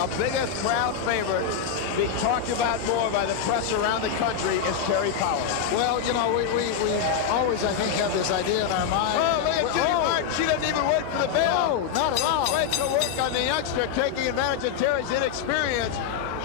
a biggest crowd favorite being talked about more by the press around the country is Terri Power. Well, you know, we always, I think, have this idea in our mind. Oh, look at Judy Martin. She doesn't even wait for the bell. No, not at all. Great to work on the youngster, taking advantage of Terri's inexperience.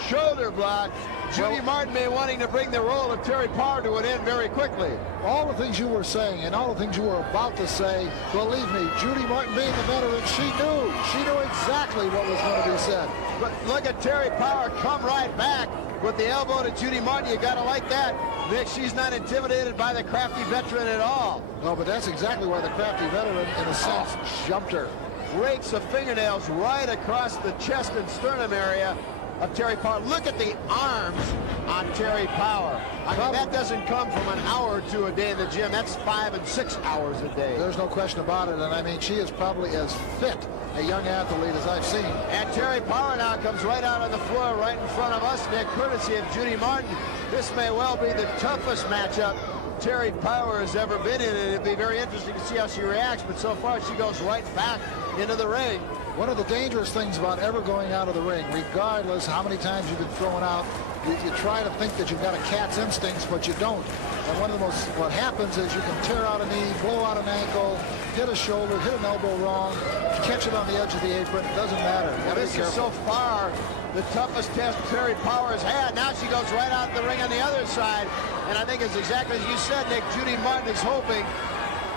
Shoulder block. Judy Martin may wanting to bring the role of Terri Power to an end very quickly. All the things you were saying and all the things you were about to say, believe me, Judy Martin being the veteran, she knew exactly what was going to be said. But look at Terri Power come right back with the elbow to Judy Martin. You got to like that. Nick, she's not intimidated by the crafty veteran at all. No, but that's exactly why the crafty veteran, in a sense, jumped her. Rakes of fingernails right across the chest and sternum area of Terri Power. Look at the arms on Terri Power. I mean, that doesn't come from an hour or two a day in the gym. That's 5 and 6 hours a day. There's no question about it. And I mean, she is probably as fit a young athlete as I've seen. And Terri Power now comes right out on the floor right in front of us, Nick, courtesy of Judy Martin. This may well be the toughest matchup Terri Power has ever been in, and it'd be very interesting to see how she reacts, but so far she goes right back into the ring. One of the dangerous things about ever going out of the ring, regardless how many times you've been thrown out, you try to think that you've got a cat's instincts, but you don't. And what happens is you can tear out a knee, blow out an ankle, hit a shoulder, hit an elbow wrong, catch it on the edge of the apron. It doesn't matter. Now, this is so far the toughest test Terri Power has had. Now she goes right out the ring on the other side. And I think it's exactly as you said, Nick. Judy Martin is hoping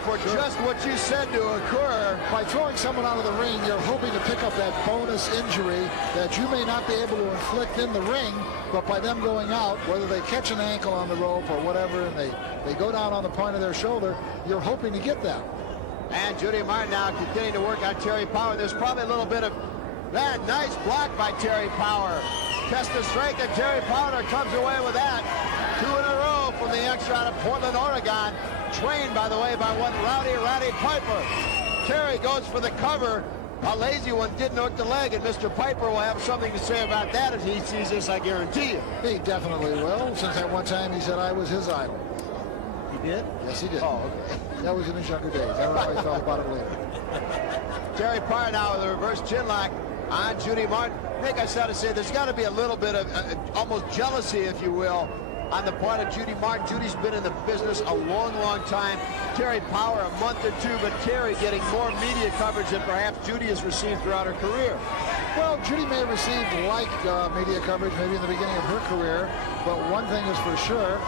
for just what you said to occur. By throwing someone out of the ring, you're hoping to pick up that bonus injury that you may not be able to inflict in the ring, but by them going out, whether they catch an ankle on the rope or whatever, and they go down on the point of their shoulder, you're hoping to get that. And Judy Martin now continuing to work on Terri Power. There's probably a little bit of that nice block by Terri Power. Test of strength, and Terri Power comes away with that. 2 in a row from the youngster out of Portland, Oregon. Trained, by the way, by one Rowdy Piper. Terri goes for the cover. A lazy one didn't hook the leg, and Mr. Piper will have something to say about that if he sees this, I guarantee you. He definitely will, since at one time he said I was his idol. He did? Yes, he did. Oh, okay. That was in his younger days. I don't know how he felt about it later. Terri Power now with a reverse chin lock on Judy Martin. Nick, I started to say there's got to be a little bit of almost jealousy, if you will, on the part of Judy Martin. Judy's been in the business a long, long time. Terri Power a month or two, but Terri getting more media coverage than perhaps Judy has received throughout her career. Well, Judy may have received media coverage maybe in the beginning of her career, but one thing is for sure,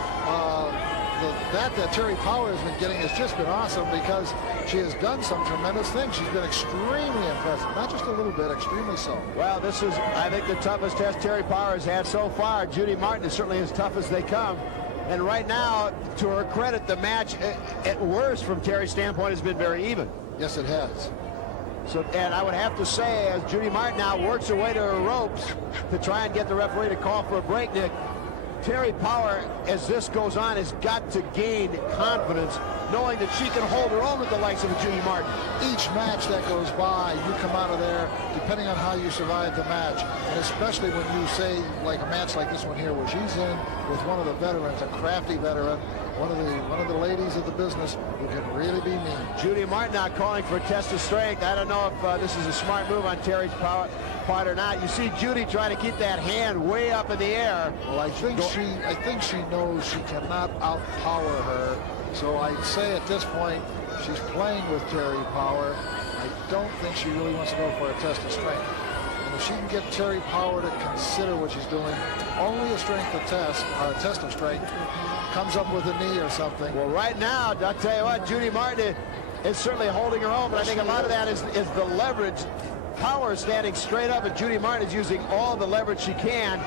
that Terri Power has been getting has just been awesome because she has done some tremendous things. She's been extremely impressive, not just a little bit, extremely so. Well, this is, I think, the toughest test Terri Power has had so far. Judy Martin is certainly as tough as they come. And right now, to her credit, the match, at worst, from Terri's standpoint, has been very even. Yes, it has. So, and I would have to say, as Judy Martin now works her way to her ropes to try and get the referee to call for a break, Nick, Terri Power, as this goes on, has got to gain confidence, knowing that she can hold her own with the likes of Judy Martin. Each match that goes by, you come out of there, depending on how you survive the match, and especially when you say, like a match like this one here, where she's in with one of the veterans, a crafty veteran, one of the ladies of the business who can really be mean. Judy Martin now calling for a test of strength. I don't know if this is a smart move on Terri's part or not. You see Judy trying to keep that hand way up in the air. Well, I think she knows she cannot outpower her. So I'd say at this point she's playing with Terri Power. I don't think she really wants to go for a test of strength. And if she can get Terri Power to consider what she's doing, only a test of strength, comes up with a knee or something. Well, right now, I'll tell you what, Judy Martin is certainly holding her own, but I think a lot of that is the leverage. Power standing straight up, and Judy Martin is using all the leverage she can.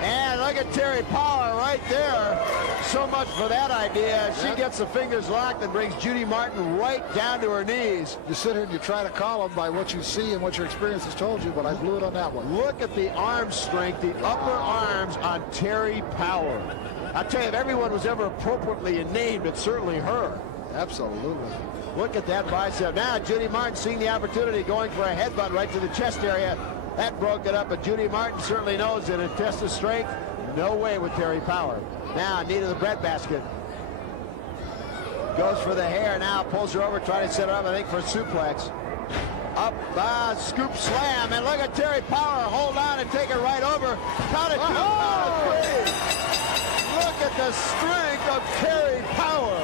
And look at Terri Power right there. So much for that idea. She gets the fingers locked and brings Judy Martin right down to her knees. You sit here and you try to call them by what you see and what your experience has told you, but I blew it on that one. Look at the arm strength, the upper arms on Terri Power. I'll tell you, if everyone was ever appropriately named, it's certainly her. Absolutely. Look at that bicep. Now Judy Martin seeing the opportunity, going for a headbutt right to the chest area. That broke it up, but Judy Martin certainly knows that a test of strength, no way with Terri Power. Now, knee to the breadbasket. Goes for the hair now, pulls her over, trying to set her up, I think, for a suplex. Up, scoop slam, and look at Terri Power hold on and take it right over. Count it 2, count it 3. Look at the strength of Terri Power.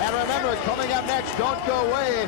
And remember, coming up next, don't go away.